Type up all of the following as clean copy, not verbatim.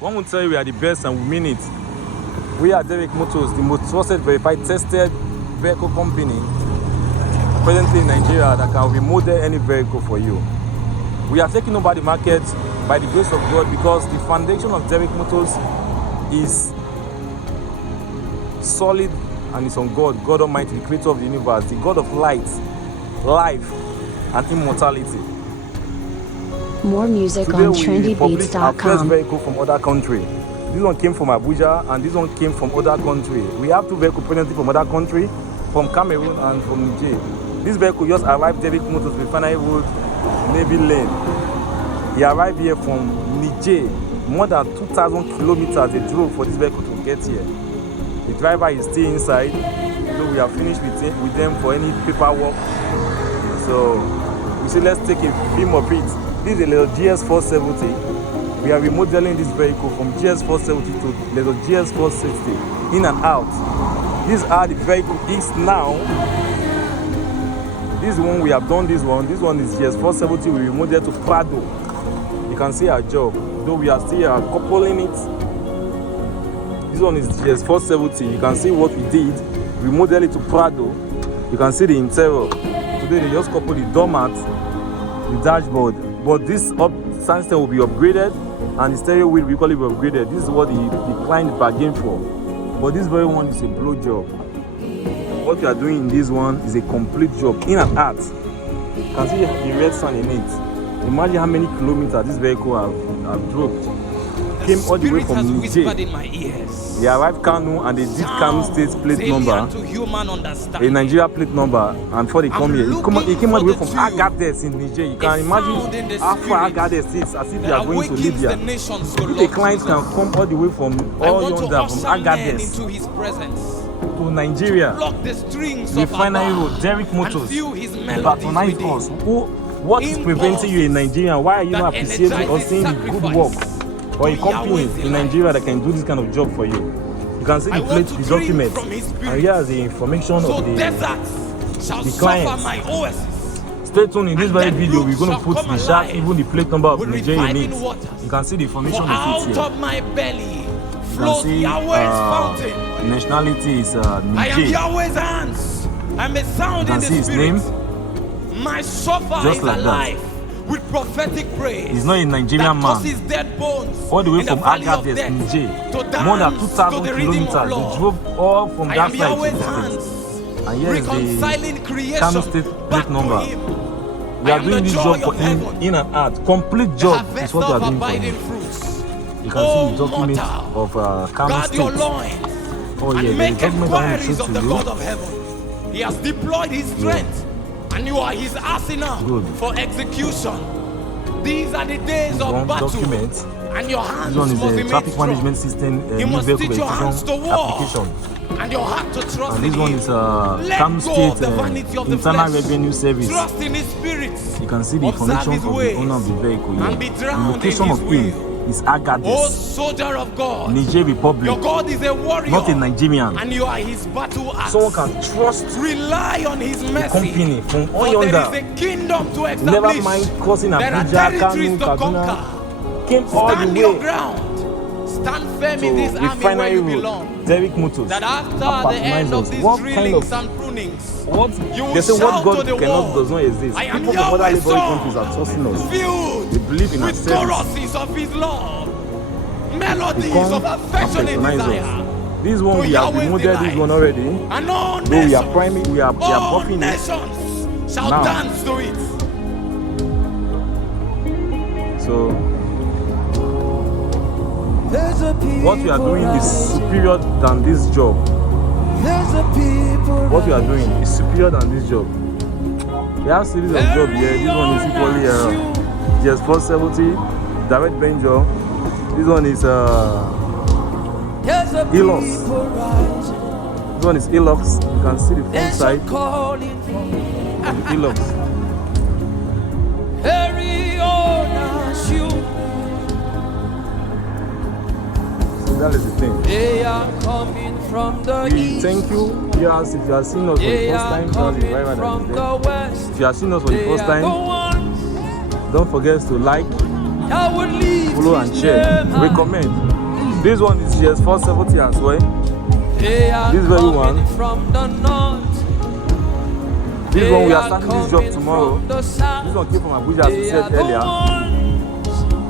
One will tell you we are the best and we mean it. We are Derrick Motors, the most trusted, verified, tested vehicle company presently in Nigeria that can remodel any vehicle for you. We are taking over the market by the grace of God because the foundation of Derrick Motors is solid and it's on God, God Almighty, the creator of the universe, the God of light, life, and immortality. More music Today on we published our first trendybeats.com. vehicle from other country. This one came from Abuja and this one came from other country. We have two vehicles presently from other country, from Cameroon and from Niger. This vehicle just arrived Derrick Motors Refinery Road, Navy Lane. He arrived here from Niger. More than 2,000 kilometers they drove for this vehicle to get here. The driver is still inside, so we are finished with them for any paperwork. So we say let's take a film of it. This is a little Gx470. We are remodeling this vehicle from Gx470 to little Gx460, in and out. These are the vehicle is now. This one we have done this one. This one is Gx470. We remodeled to Prado. You can see our job, though we are still coupling it. This one is Gx470. You can see what we did. We modeled it to Prado. You can see the interior. Today they just couple the doormat, the dashboard. But this sound system will be upgraded and the stereo wheel will be upgraded. This is what the client bargained for. But this very one is a blow job. What we are doing in this one is a complete job, in and out. You can see the red sun in it. Imagine how many kilometers this vehicle have dropped. Came all the way from Niger. They arrived Kano and they did Kano State plate number, a Nigeria plate number, and before they come here, he came all the way from Agadez in Niger. You can imagine how far Agadez is, as if you are going to Libya. If a client can come all the way from all yonder, from Agadez to Nigeria, Refinery Road, Derrick Motors, patronize us. What is preventing you in Nigeria? Why are you not appreciating or seeing the good work? Or a company in Nigeria that can do this kind of job for you. You can see the plate, the document, and here is the information of the client. Stay tuned. In this very video, we're going to put the shaft, even the plate number of Nigeria in it. You can see the information of it here. You can see nationality is Niger. You can see his name, just like that. With prophetic praise, he's not a Nigerian man. All the way from Agadez, Niger, more than 2,000 kilometers. They drove all from that side to the state. And here is the Kano State plate number. We are doing this job for in and out. Complete job is what we are doing for him. You can see the document of Kano State. Oh yeah, the document I want to show to you. He has deployed his strength. And you are his arsenal for execution. These are the days of battle. Document. And your hands this one is must a traffic management system, you must teach your hands to war. Application. And your heart to trust and in this one him. is Kano State Internal Revenue Service. Trust in his spirit. You can see the information of the owner of the vehicle here. The location of him is Agadez. Oh, soldier of God. Niger Republic. Your God is a warrior. Not a Nigerian. And you are his battle axe. Someone can trust. Rely on his mercy. Company from all yonder. There is a kingdom to establish. Never mind crossing Abuja, Kano, Kaduna. Came all Stand the your way. Ground. Stand firm in this army where you belong. Derrick Motors. That after the end of these drillings and prunings, what they say what God cannot does not exist. People from other laboring countries are trusting us. They believe in our service. Choruses of his love, melodies of affection and desire. This one we have remodeled this one already. Though we are priming, we are buffing it. Nations shall dance to it. So what we are doing is superior than this job. What we are doing is superior than this job. We have series of jobs here. This one is equally Gx470, direct bench job. This one is Elox. This one is Elox. You can see the front side of the Elox. That is the thing. They are coming from the we thank you. Yes, if you are seeing us for the first time, if you are seeing us for the first time, don't forget to like, Follow and share. Recommend. This one is Gx470 as well. This very one. This one we are starting this job tomorrow. This one came from Abuja as we said earlier.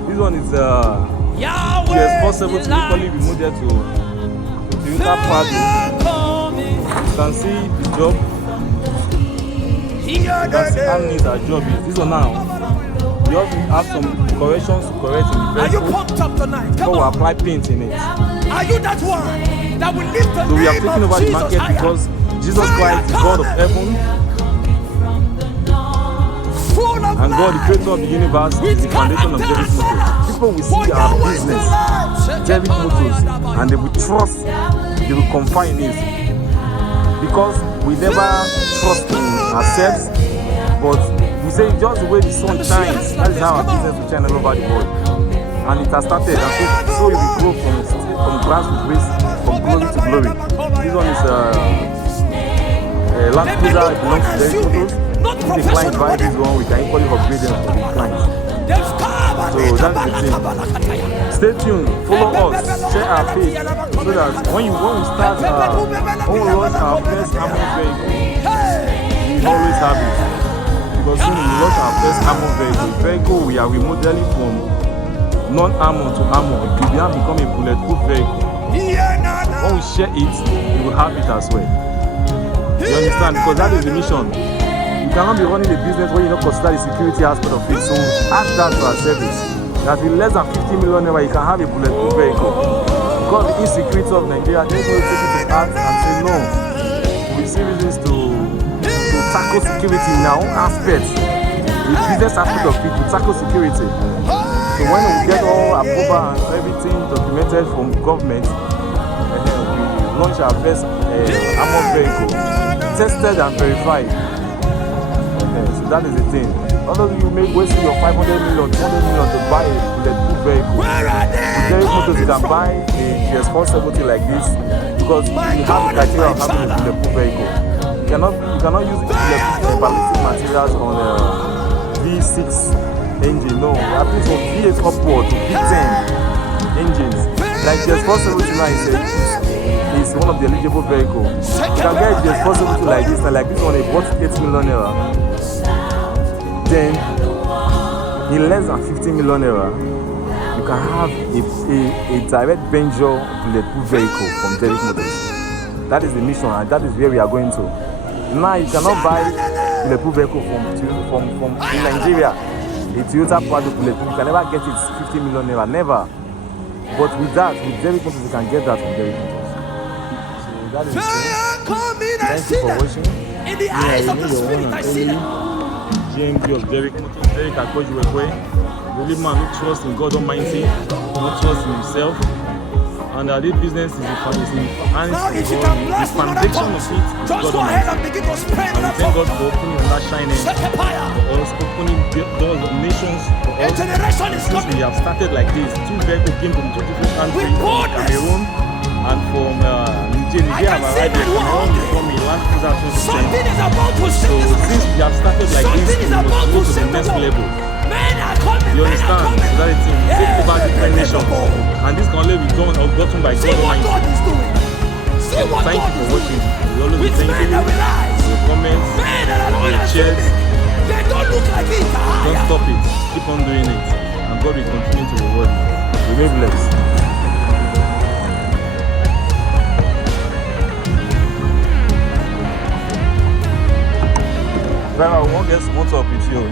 This one is Gx470 equally remodeled to Toyota Prado. You can see the job. You can see how neat our job is. This one now, we also have some corrections to correct in the vehicle. Are you pumped up tonight? So we apply paint in it. Are you that one that will lift the So we are name taking of over the Jesus market higher? because Jesus Christ is God of heaven Full of and God, the life. creator of the universe, is the foundation of Derrick Motors. People will see our business, Derrick Motors, and they will trust, they will confide in it. Because we never trust in ourselves, but we say just the way the sun shines, that is how our business will shine all over the world. And it has started, and so it will grow from grass to grace, from glory to glory. This one is Land Cruiser, it belongs to Derrick Motors. If the client buy this one, we can equally upgrade them for the client. So that's the thing. Stay tuned, follow us, share our page, so that when we start when we launch our first armored vehicle, we always have it. Because soon we launch our first armored vehicle we are remodeling from non-armored to armored. It will now become a bulletproof vehicle. When we share it, we will have it as well. You understand? Because that is the mission. You cannot be running a business where you don't consider the security aspect of it. So add that to our service. That with less than 50 million naira, you can have a bulletproof vehicle. Because the insecurity of Nigeria, they will take it to heart and say no. We see reasons to tackle security in our own aspect. The business aspect of it to tackle security. So when we get all approval and everything documented from government, we launch our first armored vehicle, tested and verified. So that is the thing. Although you may waste your 500 million, 200 million to buy a bulletproof vehicle, with Derrick Motors you can buy a Gx470 like this because you have the criteria of having a bulletproof vehicle. You cannot use ballistic materials on a V6 engine. No, at least on V8 upward to V10 engines. Like Gx470 is one of the eligible vehicles. You can get a Gx470 like this, and like this one, it bought 8 million naira. Then, in less than 50 million naira, you can have a direct venture bulletproof vehicle from Derrick Motors. That is the mission, and that is where we are going to. Now, you cannot buy a bulletproof vehicle from in Nigeria. A Toyota Prado bulletproof, you can never get it 50 million naira, never. But with that, with Derrick Motors, you can get that from Derrick Motors. So that is the thing. Thank you for watching. In the eyes of the spirit, I see them. GMD of Derrick Motors, Derrick Akojwekwe, the only man who trusts in God Almighty, who trusts in himself, and this business is the foundation of it is God Almighty. And we thank God for opening that shining, for us opening doors of nations for us. Since we have started like this, two vehicles came from two different countries, Cameroon and from Nigeria have arrived in Cameroon before me Land Cruiser 2010. So since we have started like this, we must go to the next level. You understand? So that is it. We take over different nations, and this can only be done or gotten by God Almighty. Thank you for watching. We always be thanking you for your comments, for your shares. Don't stop it. Keep on doing it, and God will continue to reward you. Remain blessed. Driver, we won't get small talk with you.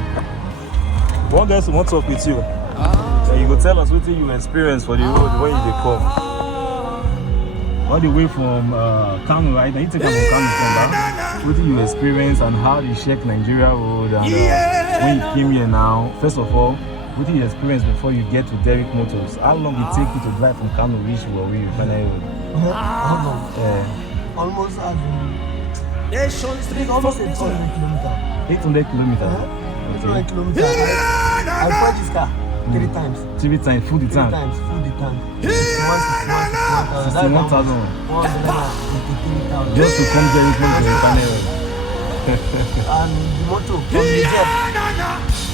We won't get small talk with you. You go tell us what you experience for the road when you come. All the way from Kano, right? Now you take from Kano, what you experience and how you check Nigeria road and when you came here now. First of all, what did you experience before you get to Derrick Motors? How long did it take you to drive from Kano reach where you finally road? Almost Nations almost 800 kilometers. 800 kilometers. 800 kilometers. I bought this car 3 times. 3 times, full the tank. 3 times, full the tank. 61,000. Just to come Derrick Motors to the panel. And the motor from Niger.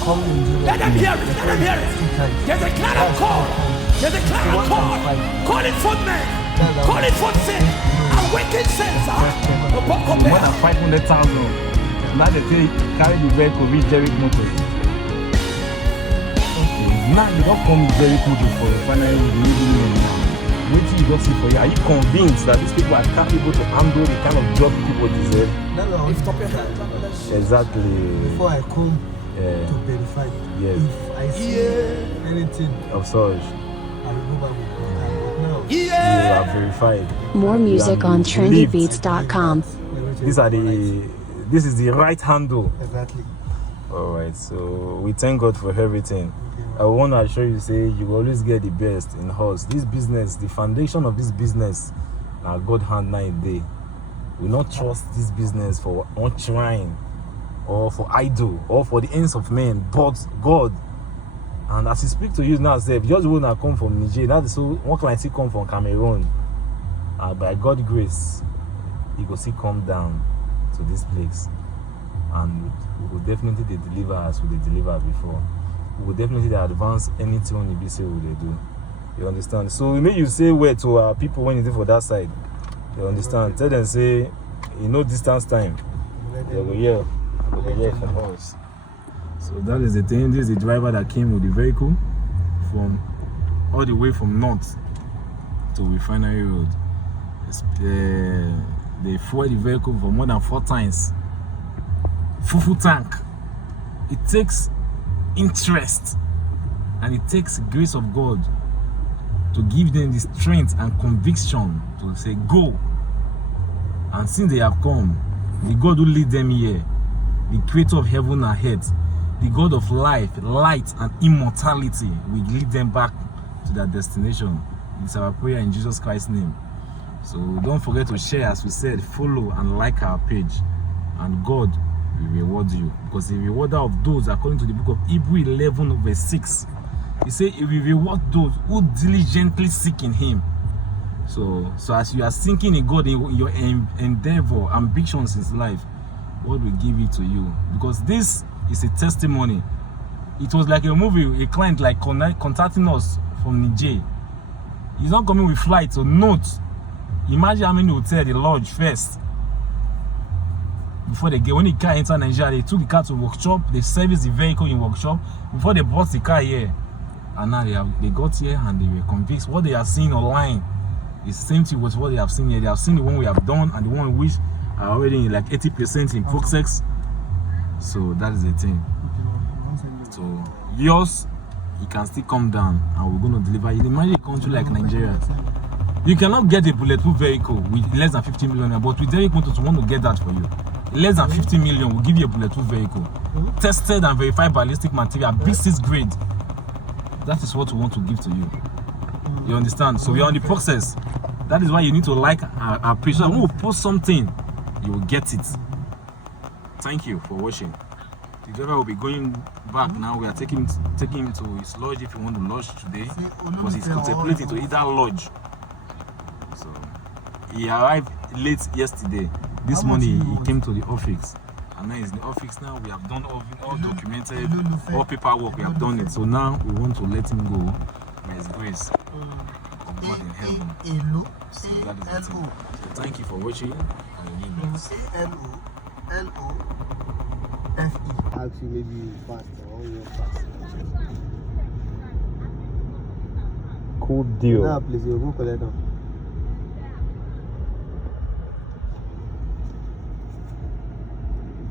Come in Nigeria. Let them hear it. Let them hear it. There's a clarion call. There's a clarion call. Call it for men. Call it for sin. Awaken sense. More than 500,000. Now they say carry the vehicle with derickmotors. Okay. Now you don't come with derickmotors for finally leaving now. Wait till you just see for you. Are you convinced that these people are capable to handle the kind of job people deserve? Lift up your head. Exactly. Before I come Yeah. to verify, Yes. if I see anything, Of such. I will go back with my time. But now, You are verified. More music And on you trendybeats.com. This is the right handle. exactly. Alright, so we thank God for everything. I want to assure you, say you will always get the best in us. This business, the foundation of this business, now God hand 9 day. We not trust this business for not trying or for idle or for the ends of men, but God. And as he speak to you now, say, just when I come from Niger, that is so one client still come from Cameroon. By God's grace, he will still come down to this place. And we will definitely deliver as we delivered before. We will definitely advance anything on the BC we do. You understand? So make you say where to our people when you do for that side. You understand? Tell them say, you know distance time. They will hear from us. So that is the thing. This is the driver that came with the vehicle from all the way from north to Refinery Road. They fuel the vehicle for more than 4 times. Full tank. It takes interest and it takes grace of God to give them the strength and conviction to say go. And since they have come, the God who lead them here, the creator of heaven and earth, the God of life, light and immortality, will lead them back to their destination. It's our prayer in Jesus Christ's name. So don't forget to share, as we said, follow and like our page, and God will reward you, because the rewarder of those, according to the book of Hebrews 11 verse 6, he said he will reward those who diligently seek in him. So as you are seeking in God in your endeavor, ambitions in life, God will give it to you, because this is a testimony. It was like a movie, a client like contacting us from Niger. He's not coming with flights or notes. Imagine how many hotels they lodge first before they get. When the car entered Nigeria, they took the car to workshop, they serviced the vehicle in workshop before they bought the car here. And now they got here and they were convinced what they are seeing online is the same thing with what they have seen here. They have seen the one we have done and the one which are already like 80% in process. So that is the thing. So yours, you can still come down and we're going to deliver. You imagine a country like Nigeria, you cannot get a bulletproof vehicle with less than 50 million, but with derickmotors, we want to get that for you. Less than 50 million will give you a bulletproof vehicle, tested and verified ballistic material, B6 grade. That is what we want to give to you. You understand? So we are on the process. That is why you need to like our page. So when we post something, you will get it. Thank you for watching. The driver will be going back now. We are taking him to his lodge if you want to lodge today, because he's contemplating to either lodge. So he arrived late yesterday. This morning he came to the office, and now he's in the office now. We have done all documented, all paperwork. We have done it. So now we want to let him go by his grace of God in heaven. So that is the thing. So thank you for watching. Actually, maybe fast or fast. Cool deal. Now, please, you go collect them.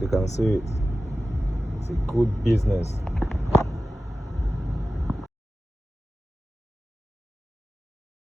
You can see it. It's a good business.